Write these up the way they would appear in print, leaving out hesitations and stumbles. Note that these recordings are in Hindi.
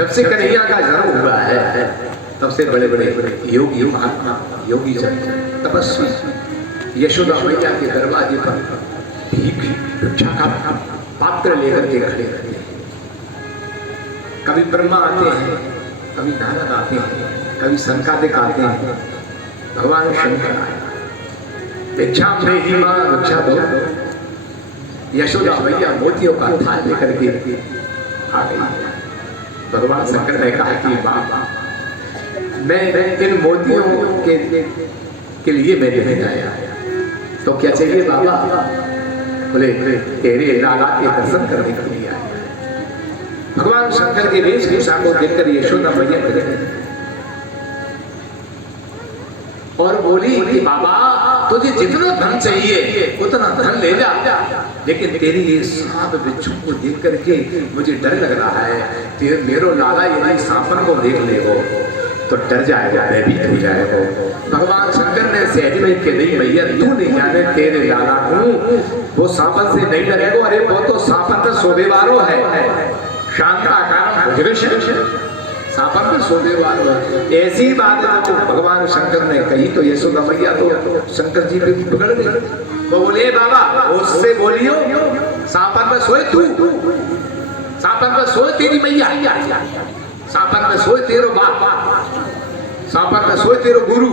जब से कन्हैया का जन्म हुआ है तब से बड़े बड़े योगी महात्मा योगी जन तपस्वी यशोदा मैया के दरवाजे पर भीख भिक्षा का पात्र लेकर के खड़े रहते हैं। कभी ब्रह्मा आते हैं, कभी नारद आते हैं, कभी संकादिक आते हैं, भगवान शंकर आए भिक्षा में ही मां भिक्षा दो। यशोदा मैया मोतियों का थाल लेकर के आ गई। भगवान शंकर ने कहा कि बाबा मैं इन मोतियों के लिए मैं नहीं आया, तो क्या चाहिए बाबा? बोले तेरे लाला के दर्शन करने के लिए आया। भगवान शंकर के वेशभूषा को देखकर यशोदा मैया प्रकट और बोली कि बाबा तुझे जितना धन चाहिए उतना धन ले जा, लेकिन तेरी ये सांप बिच्छू को देख करके मुझे डर लग रहा है। तेरे मेरो लाला यदि सांपन को देख ले हो तो डर जाएगा, भयभीत हो जाएगा। भगवान शंकर ने सहज में कह दी मैया तू नहीं जाने तेरे लाला हूँ, वो सांपन से नहीं डरेगा। अरे वो तो सांपन का सोबे वालो है, शांताकारम सांपन में सोने वाला। ऐसी बात तो भगवान शंकर ने कही तो यशोदा मैया तो शंकर जी भी बिगड़ गए। वो बोले बाबा उससे बोलियो सांपन में सोए तू, सांपन में सोए तेरी मैया, सांपन में सोए तेरो बाप, सांपन में सोए तेरो गुरु,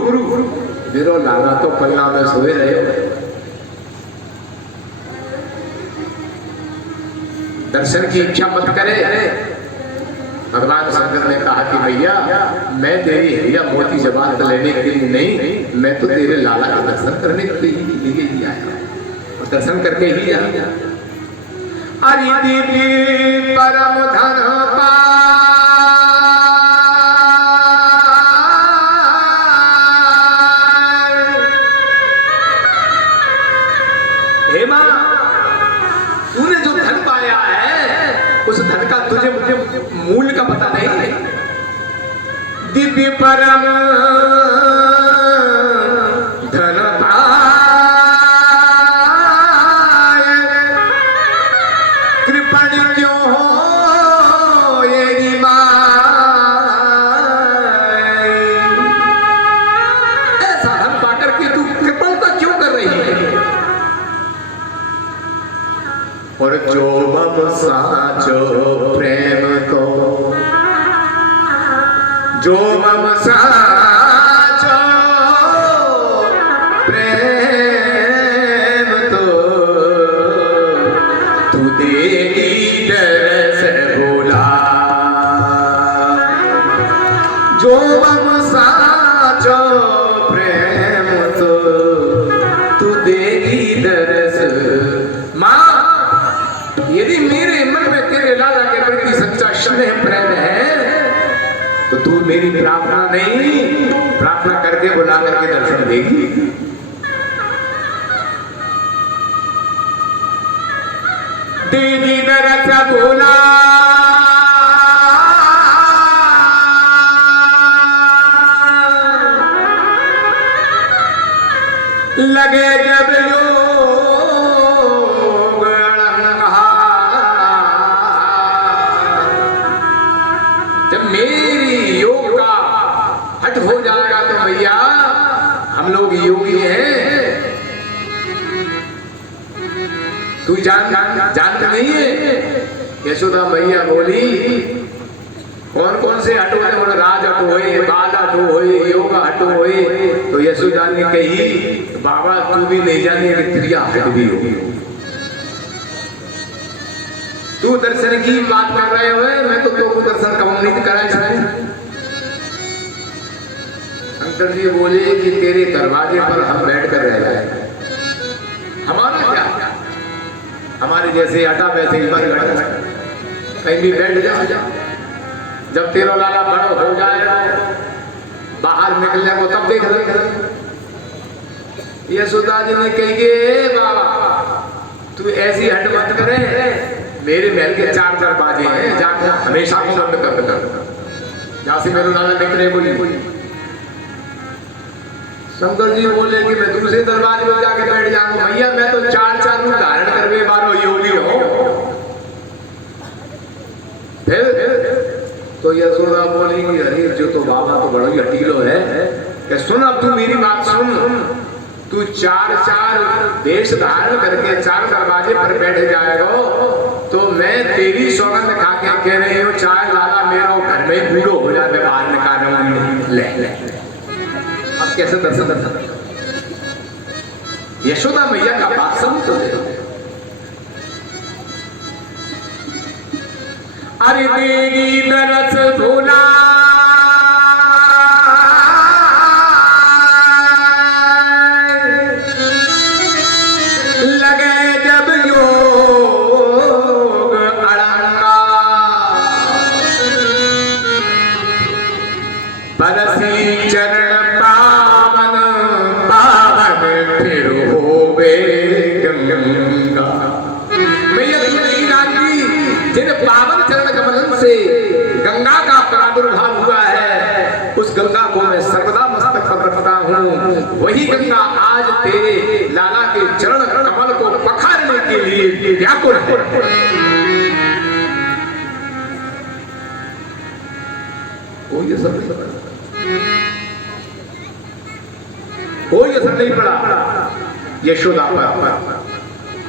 मेरो लाला तो पल्ला में सोए रहे। दर्शन की इच्छा मत करे। भगवान शंकर ने कहा कि भैया मैं तेरी हीरा मोती जबात लेने के लिए नहीं, मैं तो तेरे लाला का दर्शन करने के लिए ही आया और दर्शन करके ही आया। परम धन हे मां तूने जो धन पाया है उस धन का तुझे मुझे मूल्य का पता नहीं है। दिव्य परम धन कृपण क्यों हो ये ऐसा धन पाकर के तू कृपणता क्यों कर रही है? और जो मम साचो प्रेम तो, जो मम साचो प्रेम तो, तू देगी दरस भोला। जो मम साचो प्रेम तो, तू देगी दरस। माँ यदि मेरे मन में तेरे लाला के प्रति सच्चा स्नेह प्रेम है तो तू मेरी प्रार्थना नहीं, प्रार्थना करके बुला करके दर्शन देगी। दीदी दरस भोला लगे जब मेरी योग का हट हो जाएगा तो भैया हम लोग योगी हैं। तू जानते नहीं है? यशोदा मैया बोली कौन कौन से हट होते? बोले राज हट होए, बाल हट होए, योग हट होए। तो यशोदा ने कही बाबा तू भी नहीं जाने कि क्रिया हट भी होगी। तू दर्शन की बात कर रहे हो, मैं तो तुमको दर्शन कम नहीं कराया चाहे। शंकर जी बोले कि तेरे दरवाजे पर हम बैठ कर रह जाए, हमारा क्या? हमारे जैसे हटा वैसे ही मर गए, कहीं भी बैठ जा। जब तेरा लाला बड़ा हो जाएगा बाहर निकलने को तब देख ले। यशोदा जी ने कही बाबा तू ऐसी हट मत करे, मेरे महल के 4 दरवाजे हैं, जाकर हमेशा को बंद कर देना। जहां से मेरे लाला निकले बोली। शंकर जी बोले कि मैं दूसरे दरवाजे में जाके बैठ जाऊंगा। भैया मैं तो 4 रूप धारण करवे वालों योगी हूं। फिर तो यशोदा बोलेगी अरे जो तो बाबा तो बड़ा ही हटीलो है कि सुन अब तू मेरी बात सुन, तू चार देश धारण करके 4 दरवाजे पर बैठ जाएगा तो मैं तेरी सौगंध खा के कह रही हूँ चाहे लाला मेरा घर में ही बूढ़ो हो जाए बाहर निकाल ले। अब कैसे दर्शन यशोदा मैया का बात समझ तो अरे तेरी तरस भोला लगे जब योग अड़ंगा बरसी चरण पावन पावन फिर होवे गंगा। मैया जिन पावन चरण कमल से गंगा का प्रादुर्भाव हुआ है उस गंगा को मैं सर्वदा मस्तक पर रखता हूँ। वही गंगा आज तेरे लाला के चरण कमल को पखारने के लिए व्याकुल है। कोई असर नहीं पड़ा यशोदा पर।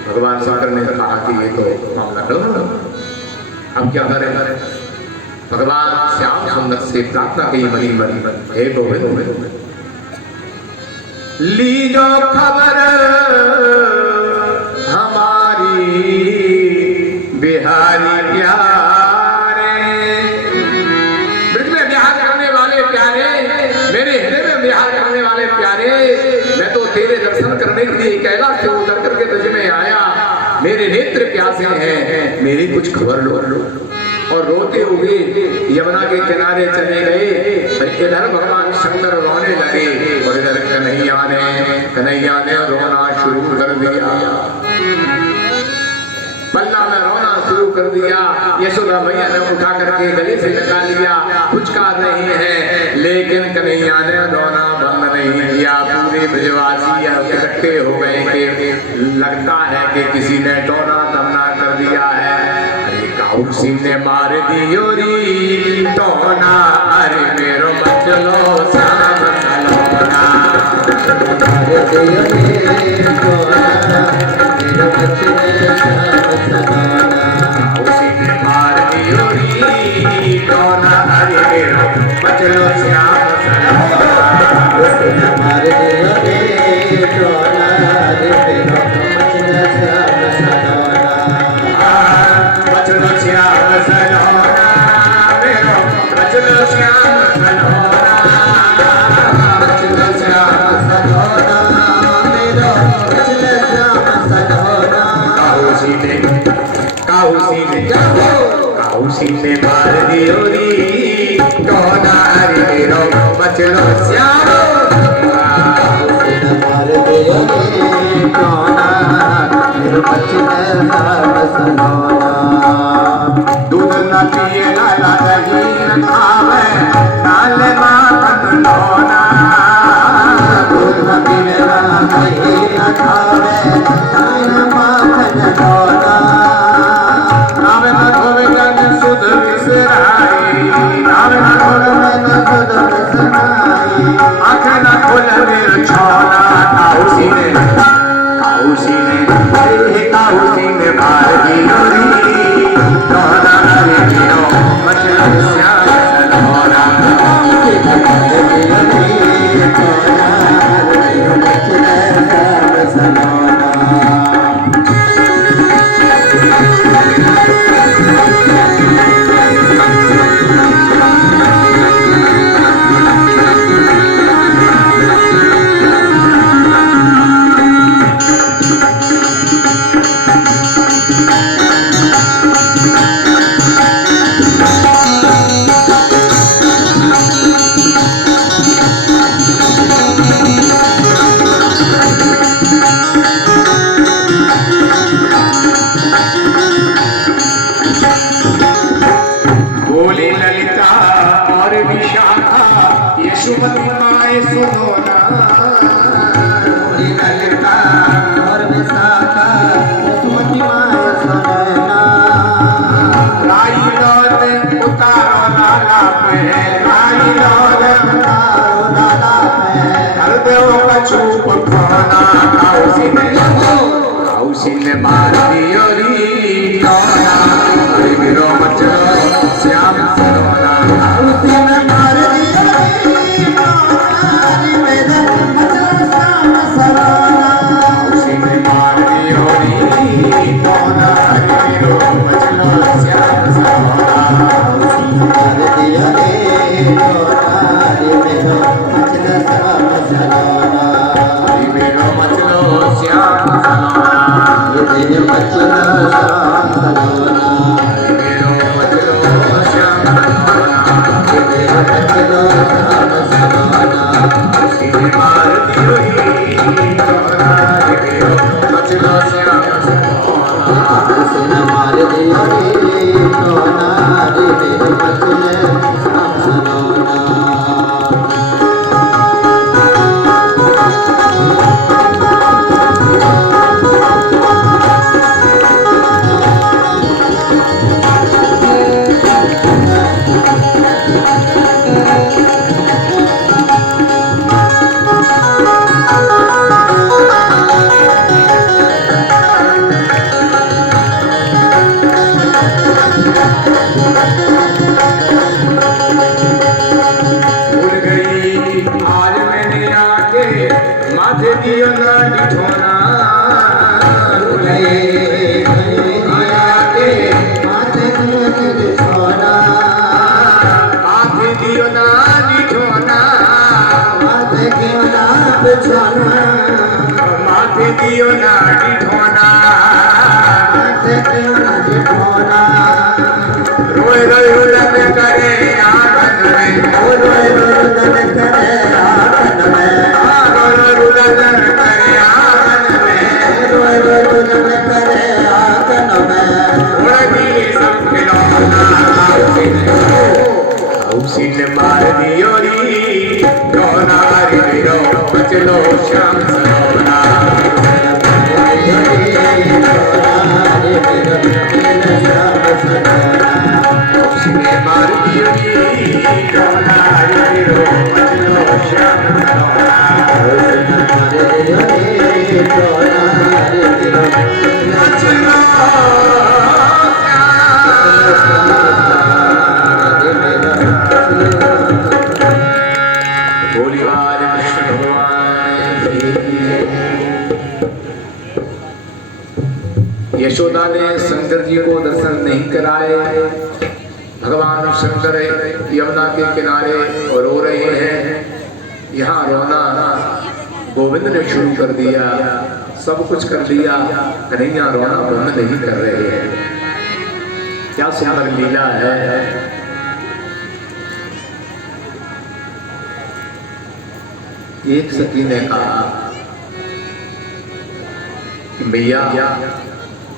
भगवान शंकर ने कहा कि ये तो मामला गड़बड़, अब क्या करें? भगवान श्याम सुंदर से प्रार्थना की मनी हे गोविंद लीजो खबर हमारी बिहारी प्यारे, ब्रज में बिहार करने वाले प्यारे, मेरे हृदय में बिहार करने वाले प्यारे, मैं तो तेरे दर्शन करने के लिए कैलाश से उतर करके तुझ में आया। मेरे नेत्र प्यासे हैं, मेरी कुछ खबर लो। और रोते हुए यमुना के किनारे चले गए। इधर भगवान शंकर रोने लगे और इधर कन्हैया ने रोना शुरू कर दिया। पल्ला में रोना शुरू कर दिया। यशोदा मैया ने उठा करके गले से लगा लिया, कुछ कहा नहीं है, लेकिन कन्हैया ने रोना बंद नहीं किया। पूरे ब्रजवासी इकट्ठे हो गए कि लगता है कि किसी ने टोना तमना कर दिया है। अरे काउसी ने मार दियो री टोना, अरे मेरो मचलो श्याम सलोना, उसी ने मार दियो री टोना, अरे मेरो मचलो श्याम सलोना, उसने मार दियो रे टोना, अरे मेरो मचलो श्याम सलोना, मचलो श्याम सलोना, मेरो मचलो श्याम सलोना, मचलो श्याम सलोना, मेरो मचलो श्याम सलोना। काउसी ने मार दियो री टोना, रे मेरो मचलो श्याम, मार दियो री टोना, मेरो मचलो श्याम सलोना। दूध न पिए लाला दही न खावे, नाल माखन लोना, दूध न पिए लाला दही न खावे, नाल माखन लोना, नाम न धोवे गन सुध बिसराई, नाम न धोवे गन सुध बिसराई, आँख न खोले मेरे छोना। काउसी ने मार दियो री टोना, रे मेरो मचलो श्याम सलोना, यशोमती माए सुनो ना, ललिता और विशाखा यशोमती माए सुनो ना, राई लौट उतार लाला पे रानी लाला हर देव कछु पखाना उसी ने मार दियो री टोना हरि बिरो मचलो श्याम सरोना उसी ने मार दियो री टोना हरि बिरो मचलो श्याम सरोना उसी ने मार दियो री टोना हरि बिरो मचलो श्याम सरोना उसी ने मार दियो री टोना हरि बिरो मचलो श्याम सरोना हरि बिरो मचलो श्याम सरोना ये मचलो श्याम सरोना हरि बिरो मचलो श्याम सरोना ये मचलो श्याम सरोना उसी ने मार दियो री टोना हरि बिरो मचलो श्याम सरोना उसी ने मार दियो री टोना हरि बिरो मचलो श्याम सरोना माथे दियो ना ठोना रोए रोए रुदन करे आंगन में रोए रोए रुदन करे आंगन में रोए रुदन करे आंगन में रोए रोए रुदन करे आंगन में उड़गी सब खिलौना उसी ने मार दियो री टोना हरि बिरो मचलो श्याम सरोना उसी ने मार दियो री टोना हरि बिरो मचलो श्याम सरोना यशोदा ने शंकर जी को दर्शन नहीं कराए। भगवान शंकर यमुना के किनारे रो रहे हैं। यहाँ रोना गोविंद ने शुरू कर दिया। सब कुछ कर लिया, कन्हैया रोना बंद नहीं कर रहे हैं। क्या सुंदर लीला है। एक सखी ने कहा कि भैया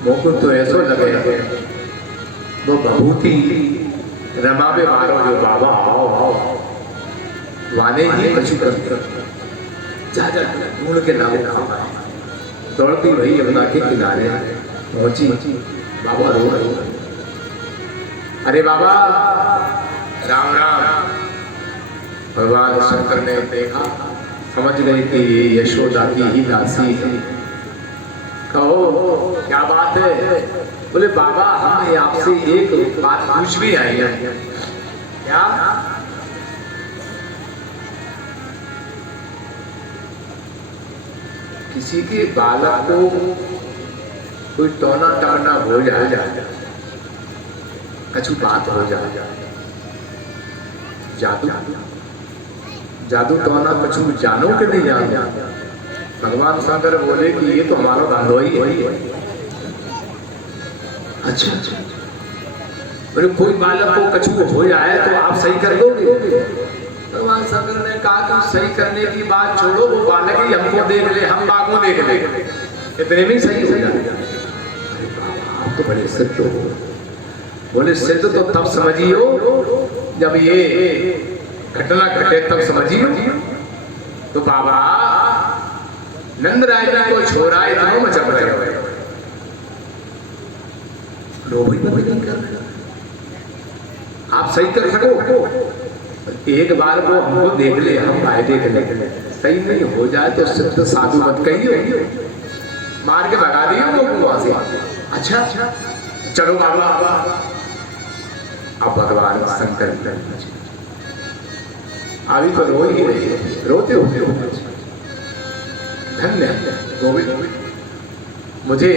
मोको तो ऐसा लगे वो भभूति रमावे मारो जो बाबा आओ वाने ही कछु कर जा जा ढूंढ के लाओ खावा। दौड़ती वही यमुना के किनारे पहुंची। बाबा रो रहे। अरे बाबा राम राम। भगवान शंकर ने देखा, समझ गए कि ये यशोदा की ही दासी है। कहो क्या बात है? बोले बाबा हम आपसे एक बात पूछ भी आए हैं। क्या? किसी के बालक को कोई टोना टाना हो जाए, कछु बात हो जाए, जादू जादू टोना कछु जानो कि नहीं जानो? भगवान शंकर बोले कि ये तो हमारा धंधो ही है। अच्छा अच्छा। बोले कोई बालक को कछु हो जाए तो आप सही कर दोगे? भगवान शंकर ने कहा कि सही करने की बात छोड़ो, वो बालक ही हमको देख ले, हम बाघों देख ले, इतने में सही हो जाएगा। आप तो बड़े सिद्ध हो। बोले सिद्ध तो तब समझियो जब ये घटना घटे, तब समझियो। तो बाबा नंद राय को छोरा इतना मचप रहे आप सही कर सको, एक बार वो हमको देख ले, हम भाई देख ले, सही नहीं हो जाए तो सिद्ध साधु मत कहिए, मार के भगा दिए वो वहां से। अच्छा चलो बाबा, अब भगवान शंकर अभी तो रो ही रही है, रोते होते हो। धन्य गोविंद, मुझे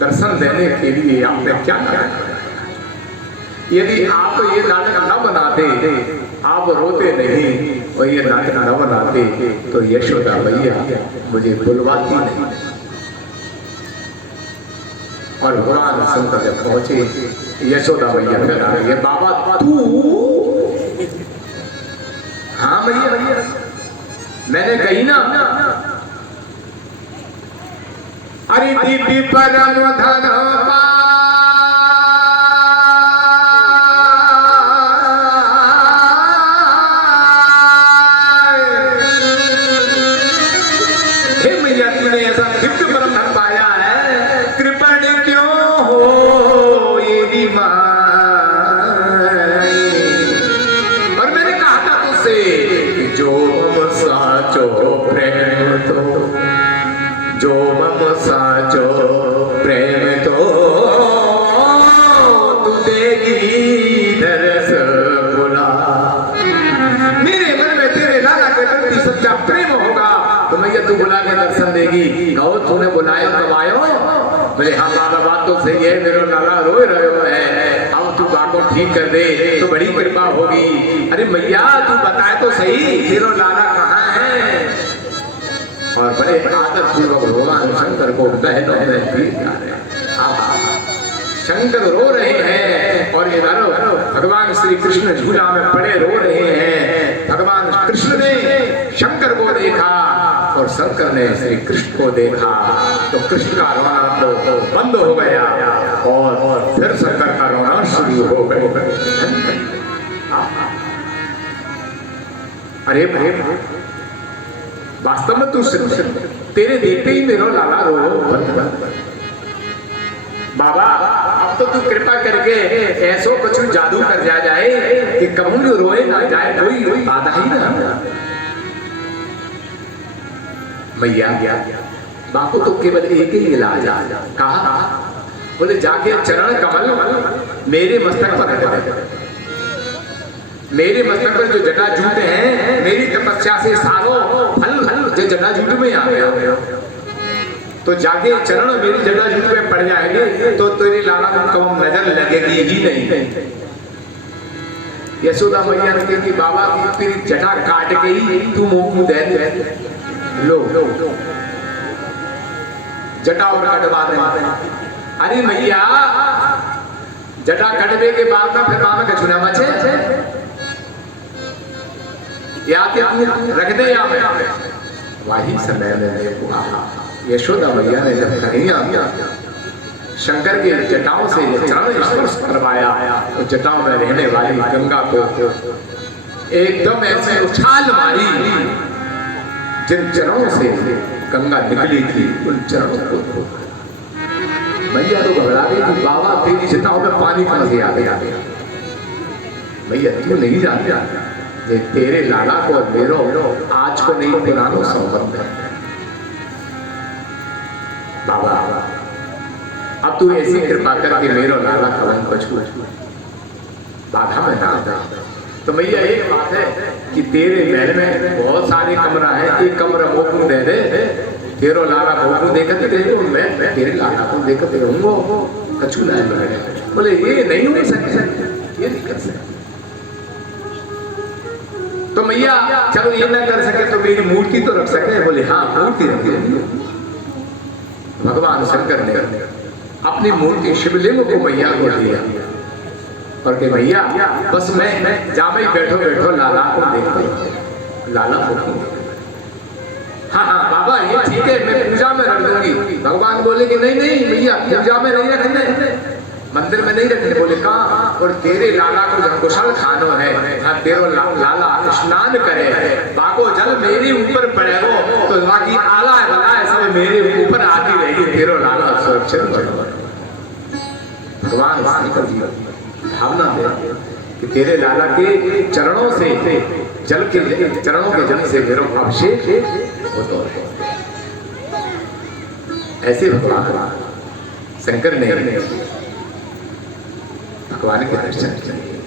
दर्शन देने के लिए आपने क्या करा। यदि आप ये नाटक न बनाते, आप रोते नहीं और ये नाटक न बनाते तो यशोदा मैया मुझे बुलवाती नहीं। और भगवान शंकर जब पहुंचे, यशोदा मैया फिर आ गई, बाबा तू? हाँ भैया, मैंने कही ना, अरे दीपी परम धन हे मैया, तूने ऐसा दिव्य परम धन पाया है, कृपण क्यों हो ये मां। और मैंने कहा था तुझसे, जो मम साचो प्रेम तो, जो मम साचो प्रेम तो, तू देगी दरस बुला। मेरे मन में तेरे लाला के प्रति सच्चा प्रेम होगा तो मैया तू बुला के दर्शन देगी। कहो तूने बुलाया तब आयो? बोले हाँ बाबा, बात तो सही है, मेरा लाला रोए रहे है, अब तू बात को ठीक कर दे तो बड़ी कृपा होगी। अरे मैया तू बताए तो सही, तेरा लाला कहाँ है? और बड़े आदर पूर्वक भगवान शंकर को बहनों में पीट जा रहे हैं। शंकर रो रहे हैं और ये भगवान श्री कृष्ण झूला में पड़े रो रहे हैं। भगवान कृष्ण ने शंकर को देखा और शंकर ने श्री कृष्ण को देखा, तो कृष्ण का रोना तो बंद हो गया और फिर शंकर का रोना शुरू हो गया। अरे वास्तव में तू तेरे देखते ही मेरा लाला रो बाबा, अब तो तू कृपा करके ऐसो कुछ जादू कर जाए कि कभी रोए ना जाए, कोई बाधा ही ना। मैया बापू तो केवल एक ही इलाज आ, कहा बोले जाके चरण कमल मेरे मस्तक पर रख, मेरे मस्तक पर जो जटा जूते हैं, मेरी तपस्या से सारों फल जो जटा जूट में आ गया, तो जाके चरण मेरी जटा जूट में पड़ जाएंगे तो तेरी लाला को कम नजर लगेगी ही नहीं। यशोदा मैया ने कहा कि बाबा तेरी जटा काट के ही तू मुंह दे दे, लो जटा और कटवा दे। अरे मैया जटा कटवे के बाद में फिर मामा का चुना बचे या रख दे या मैं। वही समय में यशोदा मैया ने जब कन्हैया शंकर के जटाओं से चरण स्पर्श करवाया तो जटाओं में रहने वाली गंगा को एकदम ऐसे उछाल मारी, जिन चरणों से गंगा निकली थी उन चरणों को मैया तो घबरा गई कि बाबा तेरी जटाओं में पानी कहां से आ गया। मैया तू नहीं जानता ये तेरे लाला को मेरो आज को नहीं पुरानो संबंध है। बाबा अब तू ऐसी कृपा करके मेरो लाला कलंक को छू, बाधा में ना आता। तो मैया एक बात है कि तेरे महल में बहुत सारे कमरा है, एक कमरा मोकू दे दे, तेरो लाला मोकू देखते देखो, मैं तेरे लाला को देखते रहूंगा, कछू ना है। बोले ये नहीं हो सकता, ये नहीं कर सकते। तो मैया चलो ये ना कर सके तो मेरी मूर्ति तो रख सके। बोले हाँ मूर्ति रखिए। भगवान शंकर ने अपनी मूर्ति शिवलिंग को मैया को दिया और के मैया बस मैं जामे बैठो बैठो लाला को देखो, लाला को हाँ हाँ बाबा ये ठीक है, मैं पूजा में रख दूंगी। भगवान बोले कि नहीं नहीं मैया पूजा में नहीं रखने, मंदिर में नहीं रखने। बोले कहाँ? और तेरे लाला को जब कुशल खानो है, हाँ तेरो लाला स्नान करे, बाको जल मेरे ऊपर पड़ेगो तो बाकी आला वाला सब मेरे ऊपर आती रहेगी, तेरो लाला सुरक्षित। भगवान शंकर जी भावना दे कि तेरे लाला के चरणों से जल के चरणों के जल से मेरा अभिषेक हो तो ऐसे भगवान शंकर ने भगवान के दर्शन किए।